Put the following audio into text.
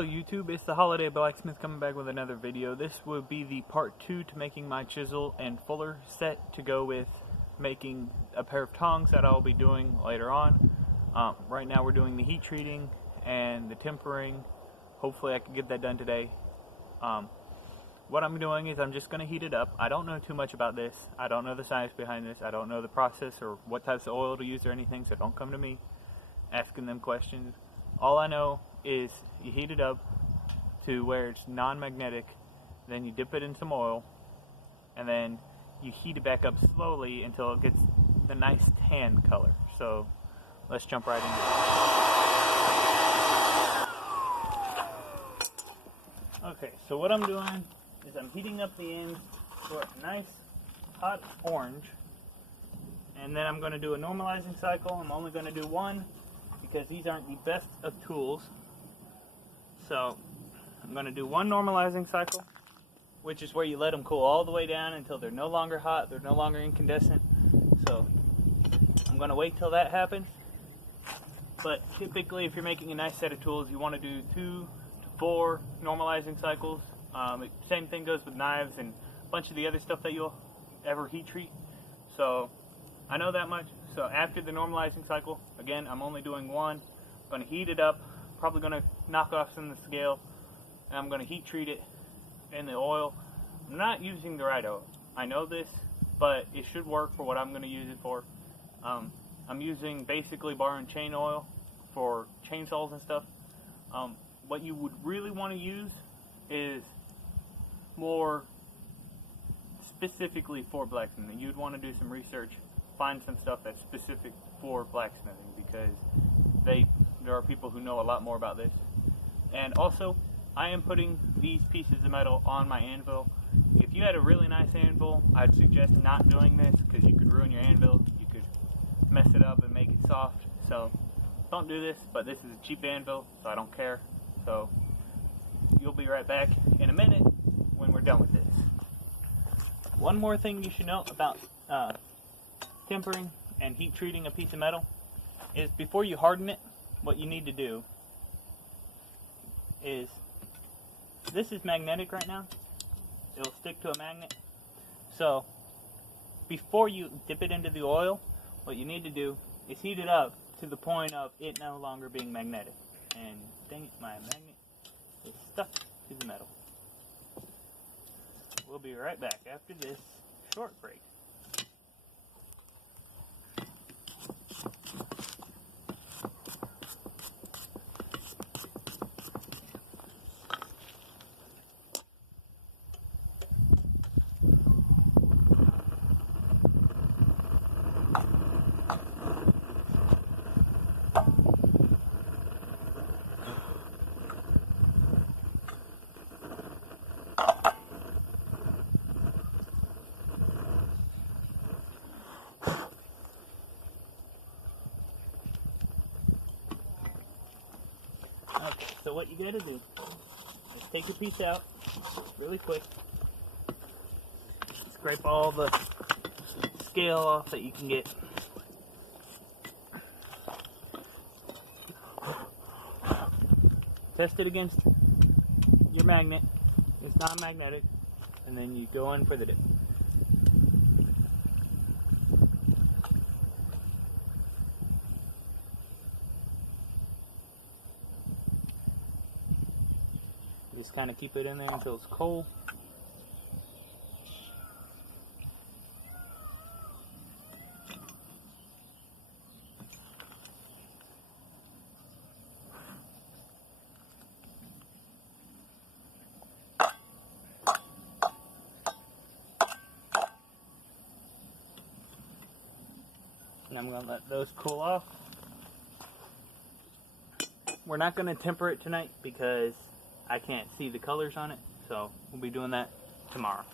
Hello YouTube, it's the Holiday Blacksmith coming back with another video. This will be the part 2 to making my chisel and fuller set to go with making a pair of tongs that I'll be doing later on. Right now we're doing the heat treating and the tempering. Hopefully I can get that done today. What I'm doing is I'm just going to heat it up. I don't know too much about this. I don't know the science behind this. I don't know the process or what types of oil to use or anything, so don't come to me asking them questions. All I know is you heat it up to where it's non-magnetic, then you dip it in some oil, and then you heat it back up slowly until it gets the nice tan color. So let's jump right into it. Okay, so what I'm doing is I'm heating up the end to a nice hot orange, and then I'm going to do a normalizing cycle. I'm only going to do one because these aren't the best of tools. So I'm going to do one normalizing cycle, which is where you let them cool all the way down until they're no longer hot, they're no longer incandescent. So I'm going to wait till that happens. But typically if you're making a nice set of tools, you want to do 2 to 4 normalizing cycles. Same thing goes with knives and a bunch of the other stuff that you'll ever heat treat. So I know that much. So after the normalizing cycle, again, I'm only doing one. I'm going to heat it up, probably going to knock off some of the scale, and I'm going to heat treat it in the oil. I'm not using the right oil. I know this, but it should work for what I'm going to use it for. I'm using basically bar and chain oil for chainsaws and stuff. What you would really want to use is more specifically for blacksmithing. You'd want to do some research, find some stuff that's specific for blacksmithing, because there are people who know a lot more about this. And also, I am putting these pieces of metal on my anvil. If you had a really nice anvil, I'd suggest not doing this because you could ruin your anvil. You could mess it up and make it soft. So don't do this, but this is a cheap anvil, so I don't care. So you'll be right back in a minute when we're done with this. One more thing you should know about tempering and heat treating a piece of metal is before you harden it, what you need to do is, this is magnetic right now. It'll stick to a magnet. So before you dip it into the oil, what you need to do is heat it up to the point of it no longer being magnetic. And dang it, my magnet is stuck to the metal. We'll be right back after this short break. Okay, so what you gotta do is take your piece out really quick, scrape all the scale off that you can get. Test it against your magnet. It's non-magnetic, and then you go in for the dip. Just kind of keep it in there until it's cold. And I'm going to let those cool off. We're not going to temper it tonight because I can't see the colors on it, so we'll be doing that tomorrow.